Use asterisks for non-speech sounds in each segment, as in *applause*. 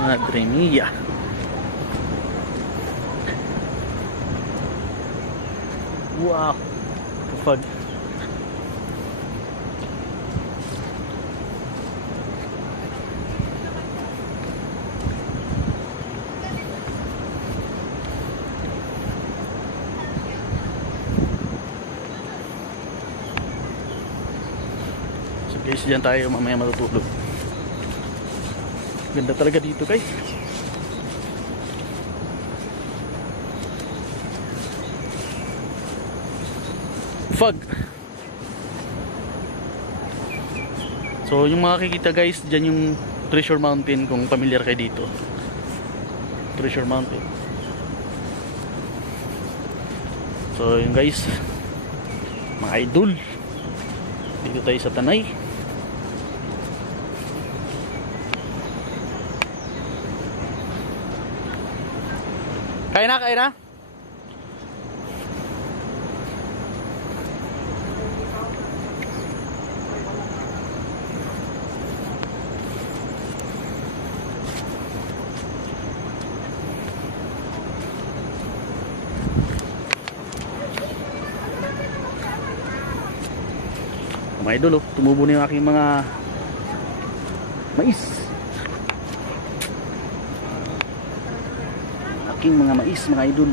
Madre mia. Wow. Kapag. Guys, dyan tayo mamaya matutulog. Ganda talaga dito guys. Fog. So yung makikita guys, dyan yung Treasure Mountain kung familiar kayo dito. Treasure Mountain. So yung guys, mga idol. Dito tayo sa Tanay. Kaya na, kaya na. Mga idol, oh, tumubo na yung aking mga mais. Aking mga mais, mga idol.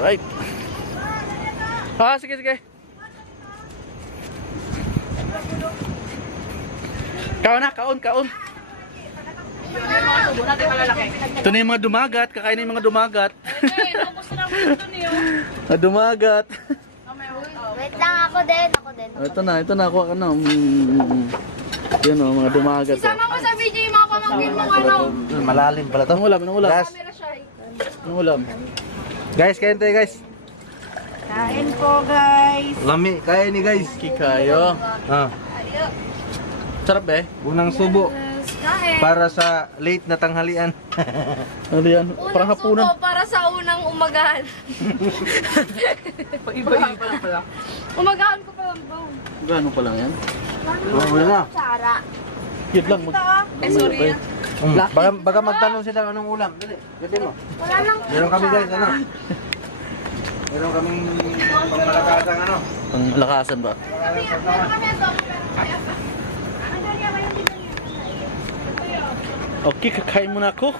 Alright. Ah, sige, sige. Kaon na, kaon, kaon. Ito na yung mga dumagat, kakain na yung mga dumagat. *laughs* Mga dumagat. Wait lang ako din, ako din. Ito na, ito na, ka na. Mm, mm, mm. Yun o, mga dumagat. Oh. Sama mo sa video yung mga pamangkin mong ano. Malalim pala to. Anong ulam? Anong ulam? Guys, Camera shy. Anong ulam? guys, kain tayo guys. Kain po guys. Lami, kaya ni guys. Kikayo. Ah, Sarap eh. unang subo Kain. para sa late na tanghalian. *laughs* Ano yan? Parang hapunan. subo para sa unang umagahan. *laughs* Iba-iba pala. Umagahan ko pa lang. Gano'n pa lang yan? Wala na. Tsara. Yun lang. Mag Eh, sorry ah. Um, baka, baka magtanong sila anong ulam. Dali, dali mo. Wala nang Meron kami guys, ano? Meron kaming pangmalakasang ano. Pang lakasan ba? Okay, kakain muna ako.